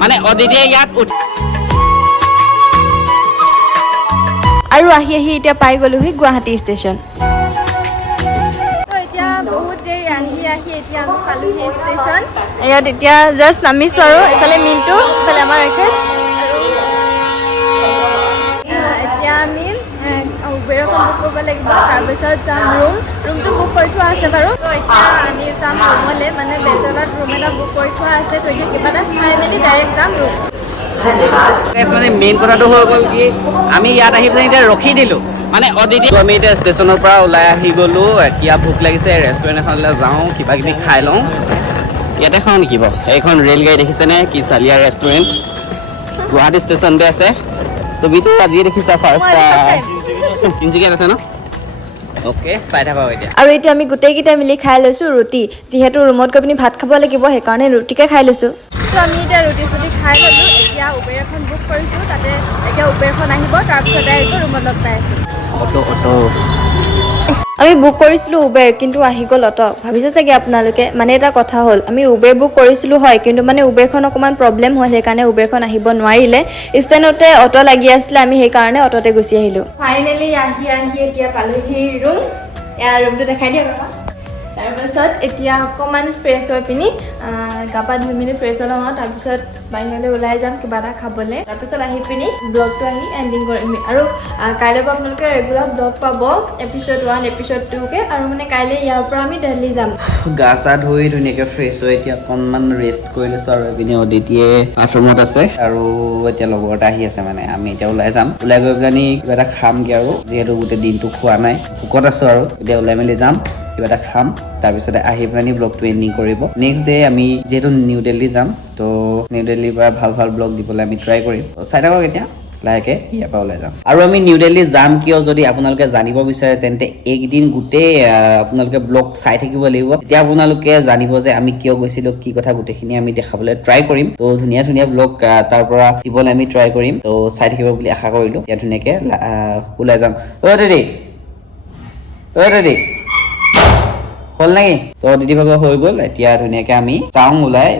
মানে অদিতিয়ে ইয়াত আৰু আহি এতিয়া পাই গ'লোহি গুৱাহাটী ষ্টেচন। এতিয়া বহুত দেৰি আহি এতিয়া আমি পালোহি ষ্টেচন। ইয়াত এতিয়া জাষ্ট নামিছোঁ আৰু এইফালে মিণ্টু, এইফালে আমাৰ এখেত। এতিয়া আমি উবেৰ এখন বুক কৰিব লাগিব, তাৰপিছত যাম ৰুমটো বুক কৰি থোৱা আছে বাৰু। ত' এতিয়া আমি যাম ৰুমলৈ, মানে বেজলত ৰুম এটা বুক কৰি থোৱা আছে। ত' এতিয়া কিবা এটা খাই মেলি ডাইৰেক্ট যাম ৰুম। মানে মেইন কথাটো হৈ গ'ল কি আমি ইয়াত আহি পেলাই এতিয়া ৰখি দিলোঁ মানে অদিতি আমি এতিয়া ষ্টেচনৰ পৰা ওলাই আহি গ'লোঁ। এতিয়া ভোক লাগিছে, ৰেষ্টুৰেণ্ট এখনলৈ যাওঁ, কিবা কিবি খাই লওঁ। ইয়াতে খাওঁ নেকি বাৰু? এইখন ৰেল গাড়ী দেখিছেনে? কি চালিয়া ৰেষ্টুৰেণ্ট গুৱাহাটী ষ্টেচনতে আছে। তুমিতো আজিয়ে দেখিছা ফাৰ্ষ্ট তিনিচুকীয়াত আছে ন? অ'কে, চাই থাকা এতিয়া। আৰু এতিয়া আমি গোটেইকেইটাই মিলি খাই লৈছোঁ ৰুটি। যিহেতু ৰুমত গৈ পিনি ভাত খাব লাগিব, সেইকাৰণে ৰুটিকে খাই লৈছোঁ। ত' আমি এতিয়া ৰুটি খাই ল'লোঁ। এতিয়া উবেৰ এখন বুক কৰিছোঁ, তাতে এতিয়া উবেৰখন আহিব, তাৰপিছতে আহিব ৰুমত লগ পাই আছোঁ। অটো আমি বুক কৰিছিলোঁ উবেৰ, কিন্তু আহি গ'ল অটো। ভাবিছে চাগে আপোনালোকে, মানে এটা কথা হ'ল, আমি উবেৰ বুক কৰিছিলোঁ হয়, কিন্তু মানে উবেৰখন অকণমান প্ৰব্লেম হ'ল, সেইকাৰণে উবেৰখন আহিব নোৱাৰিলে। ষ্টেণ্ডতে অটো লাগি আছিলে, আমি সেইকাৰণে অটোতে গুচি আহিলোঁ। ফাইনেলি আহি এতিয়া পালোহি ৰুম। ইয়াৰ ৰুমটো দেখাই দিয়ক আকৌ। তাৰপাছত এতিয়া অকণমান ফ্ৰেছ হৈ পিনি গা পা ধুই মেলি ফ্ৰেছ হ'ম আৰু তাৰপিছত বাহিৰলৈ ওলাই যাম কিবা এটা খাবলৈ। তাৰপিছত আহি পিনি ব্লগটো এণ্ডিং কৰিম। আৰু কাইলৈ পৰা আপোনালোকে ৰেগুলাৰ ব্লগ পাব, এপিছ'ড 1 এপিছ'ড 2কে। আৰু মানে কাইলৈ ইয়াৰ পৰা আমি দিল্লী যাম। গা চা ধুই ধুনীয়াকৈ ফ্ৰেছ হৈ এতিয়া অকণমান ৰেষ্ট কৰি লৈছোঁ। আৰু এইপিনে অদিতিয়ে বাথৰুমত আছে, আৰু এতিয়া লগৰ এটা আহি আছে। মানে আমি এতিয়া ওলাই যাম, ওলাই গৈ পেলাই কিবা এটা খামগৈ আৰু, যিহেতু গোটেই দিনটো খোৱা নাই, ভোকত আছোঁ আৰু। এতিয়া ওলাই মেলি যাম, কিবা এটা খাম, তাৰপিছতে আহি পেলাই ব্লগটো এণ্ডিং কৰিব। নেক্সট ডে আমি যিহেতু নিউ দিল্লী যাম, ত' নিউ দিল্লীৰ পৰা ভাল ব্লগ দিবলৈ আমি ট্ৰাই কৰিম। চাই থাকক এতিয়া লাহেকে ইয়াৰ পৰা ওলাই যাম। আৰু আমি নিউ দিল্লী যাম কিয় যদি আপোনালোকে জানিব বিচাৰে, তেন্তে এইকেইদিন গোটেই আপোনালোকে ব্লগ চাই থাকিব লাগিব। তেতিয়া আপোনালোকে জানিব যে আমি কিয় গৈছিলোঁ, কি কথা, গোটেইখিনি আমি দেখাবলৈ ট্ৰাই কৰিম। ত' ধুনীয়া ব্লগ তাৰ পৰা দিবলৈ আমি ট্ৰাই কৰিম। ত' চাই থাকিব বুলি আশা কৰিলোঁ। এতিয়া ধুনীয়াকৈ ওলাই যাম। দাদী হ'ল নেকি? ত' দিদি ভাগৰ হৈ গ'ল। এতিয়া ধুনীয়াকে আমি যাওঁ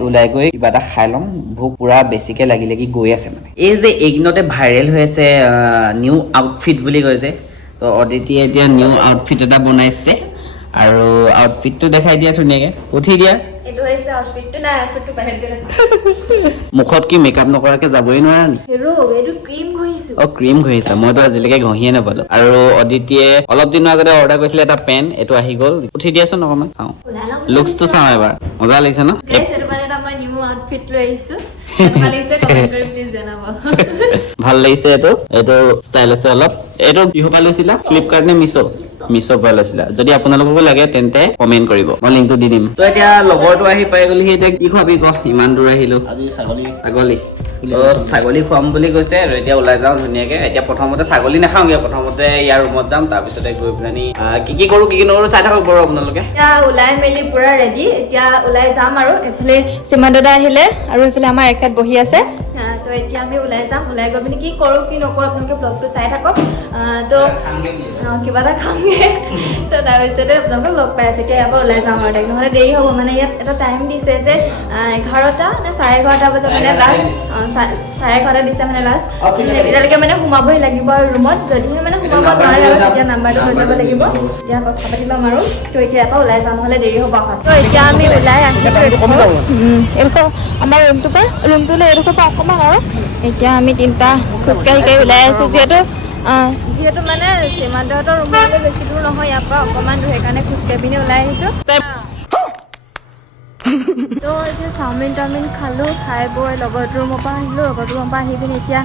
ওলাই গৈ কিবা এটা খাই লওঁ। ভোক পুৰা বেছিকে লাগি গৈ আছে। মানে এই যে এইদিনতে ভাইৰেল হৈ আছে নিউ আউটফিট বুলি কৈছে। ত' অদিতিয়ে এতিয়া নিউ আউটফিট এটা বনাইছে, আৰু আউটফিটটো দেখাই দিয়া ধুনীয়াকে, উঠি দিয়া। এইটো হৈছে আউটফিটটো, নাই আউটফিটটো বাহিৰত গৈ মুখত কি মেকআপ নকৰাকে যাবই নোৱাৰা নি? এইটো ক্ৰীম ঘঁহিছো। অ, ক্ৰীম ঘঁহিছা? মইতো আজিলৈকে ঘঁহিয়ে নাপালো। আৰু অদিতিয়ে অলপ দিনৰ আগতে অৰ্ডাৰ কৰিছিলে এটা পেণ্ট, এইটো আহি গ'ল। উঠি দিয়াচোন অকণমান চাওঁ, লুকছটো চাওঁ এবাৰ। মজা লাগিছে ন? ভাল লাগিছে। এইটো ষ্টাইল আছে অলপ। এইটো কিহৰ পৰা লৈছিলা? ফ্লিপকাৰ্ট নে মিছ'ৰ পৰা লৈছিলা? যদি আপোনালোককো লাগে তেন্তে কমেন্ট কৰিব, মই লিংকটো দি দিম। তো এতিয়া লগৰটো আহি পাই গ'লহি। এতিয়া কি খোৱাবি ক? ইমান দূৰ আহিলো। আজি ছাগলী খুৱাম বুলি কৈছে। আৰু এতিয়া ওলাই যাওঁ ধুনীয়াকে। এতিয়া প্ৰথমতে ছাগলী নাখাওঁগে, প্ৰথমতে ইয়াৰ ৰুমত যাম, তাৰপিছতে গৈ পেলাই কি কৰো কি নকৰো চাই থাকক বাৰু আপোনালোকে। এতিয়া ওলাই মেলি পুৰা ৰেডি, এতিয়া ওলাই যাম। আৰু এইফালে সীমা দাদা আহিলে, আৰু এইফালে আমাৰ এখেত বহি আছে। তো এতিয়া আমি ওলাই যাম, ওলাই গৈ পিনি কি কৰো কি নকৰো আপোনালোকে ব্লগটো চাই থাকক। তো কিবা এটা খামগে। তো তাৰপিছতে আপোনালোকক লগ পাই আছে। এতিয়া ইয়াৰ পৰা ওলাই যাম আৰু, নহ'লে দেৰি হ'ব। মানে ইয়াত এটা টাইম দিছে যে 11টা নে 11:30 বজাত মানে লাষ্ট, 11:30 দিছে মানে লাষ্ট। তেতিয়ালৈকে মানে সোমাবই লাগিব আৰু ৰুমত। যদিহে মানে সোমাব নোৱাৰে আৰু তেতিয়া নাম্বাৰটো লৈ যাব লাগিব, তেতিয়া কথা পাতি ল'ম আৰু। তো এতিয়া ইয়াৰ পৰা ওলাই যাম, নহ'লে দেৰি হ'ব অহাত। তো এতিয়া আমি ওলাই আহিলোঁ এইডোখৰ আমাৰ ৰুমটোলৈ এইডোখৰ পৰা অকণমান। আৰু এতিয়া আমি তিনিটা খোজকাঢ়ি ওলাই আছোঁ, যিহেতু মানে সীমান্তহঁতৰ ৰুমলৈ বেছি দূৰ নহয় ইয়াৰ পৰা, অকণমান দূৰ, সেইকাৰণে খোজকাঢ়ি পিনি ওলাই আহিছোঁ। তো এতিয়া চাওমিন খালোঁ, খাই বৈ লগৰটোৰ ৰুমৰ পৰা আহিলোঁ। লগৰটোৰ ৰুমৰ পৰা আহি পিনি এতিয়া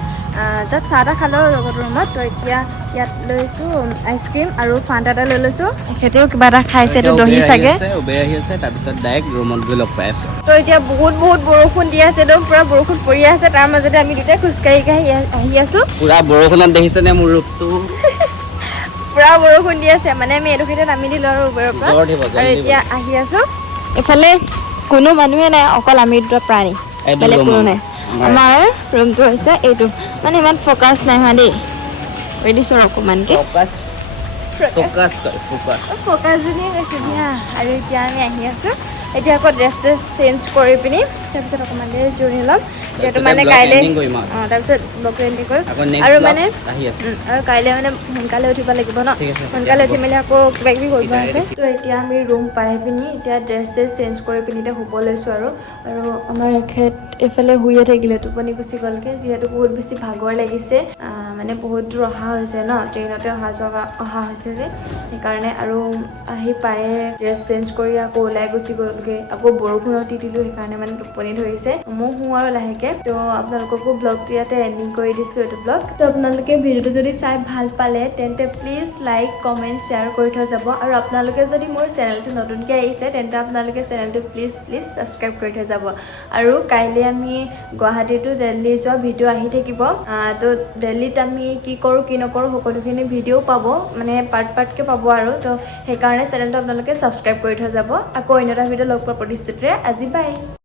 তাত চাহ তাহ খালোঁ লগৰটোৰ ৰুমত। তো এতিয়া ইয়াত লৈছোঁ আইচক্ৰীম আৰু ফাণ্টা এটা লৈ লৈছোঁ। এখেতেও কিবা এটা খাইছে, এইটো দহি চাগে। উবেৰ আহি আছে, তাৰপিছত ডাইৰেক্ট ৰুমত গৈ লগ পাই আছোঁ। তো এতিয়া বহুত বৰষুণ দি আছে, তো পুৰা বৰষুণ পৰি আছে। তাৰ মাজতে আমি দুটাই খোজকাঢ়ি আহি আছোঁ। পুৰা বৰষুণত দেখিছেনে মোৰ ৰূপটো? পুৰা বৰষুণ দি আছে, মানে আমি এইডোখৰতে নামি দিলোঁ আৰু উবেৰৰ পৰা। আৰু এতিয়া আহি আছোঁ। এইফালে কোনো মানুহে নাই, অকল আমি দুটা প্ৰাণী, বেলেগ কোনো নাই। আমাৰ ৰুমটো হৈছে এইটো, মানে ইমান ফ'কাছ নাই হোৱা দেই, কৈ দিছোঁ অকণমানকৈ। ফ'কাছজনীয়ে কৈছোঁ দিয়া। আৰু এতিয়া আমি আহি আছোঁ। এতিয়া আকৌ ড্ৰেছ চেঞ্জ কৰি পিনি তাৰপিছত অকণমান দেৰি জিৰণি ল'ম, যেহেতু মানে কাইলৈ তাৰপিছত ব্লগটো এণ্ডিং কৰোঁ আৰু মানে আৰু কাইলৈ মানে সোনকালে উঠিব লাগিব ন সোনকালে উঠি মেলি আকৌ কিবা কিবি কৰিব আছে তো এতিয়া আমি ৰুম পাই পিনি এতিয়া ড্ৰেছ চেঞ্জ কৰি পিনি এতিয়া শুব লৈছোঁ আৰু আমাৰ এখেত এইফালে শুয়ে থাকিলে টোপনি গুচি গ'লগৈ যিহেতু বহুত বেছি ভাগৰ লাগিছে মানে বহুত দূৰ অহা হৈছে ন ট্ৰেইনতে অহা হৈছে যে সেইকাৰণে আৰু আহি পায়ে ড্ৰেছ চেঞ্জ কৰি আকৌ ওলাই গুচি গ'লগৈ আকৌ বৰষুণত তিতিলোঁ সেইকাৰণে মানে টোপনি ধৰিছে মই শুওঁ আৰু লাহেকৈ তো আপোনালোককো ব্লগটো ইয়াতে এণ্ডিং কৰি দিছোঁ এইটো ব্লগ তো আপোনালোকে ভিডিঅ'টো যদি চাই ভাল পালে তেন্তে প্লিজ লাইক কমেণ্ট শ্বেয়াৰ কৰি থৈ যাব আৰু আপোনালোকে যদি মোৰ চেনেলটো নতুনকৈ আহিছে তেন্তে আপোনালোকে চেনেলটো প্লিজ ছাবস্ক্ৰাইব কৰি থৈ যাব আৰু কাইলৈ আমি গুৱাহাটীতো দিল্লী যোৱা ভিডিঅ' আহি থাকিব তো দিল্লীত আমি কি কৰোঁ কি নকৰোঁ সকলোখিনি ভিডিঅ' পাব মানে পাৰ্টকৈ পাব আৰু তো সেইকাৰণে চেনেলটো আপোনালোকে ছাবস্ক্ৰাইব কৰি থৈ যাব আকৌ অন্য এটা ভিডিঅ' লগ পোৱাৰ প্ৰতিশ্ৰুতিৰে আজি বাই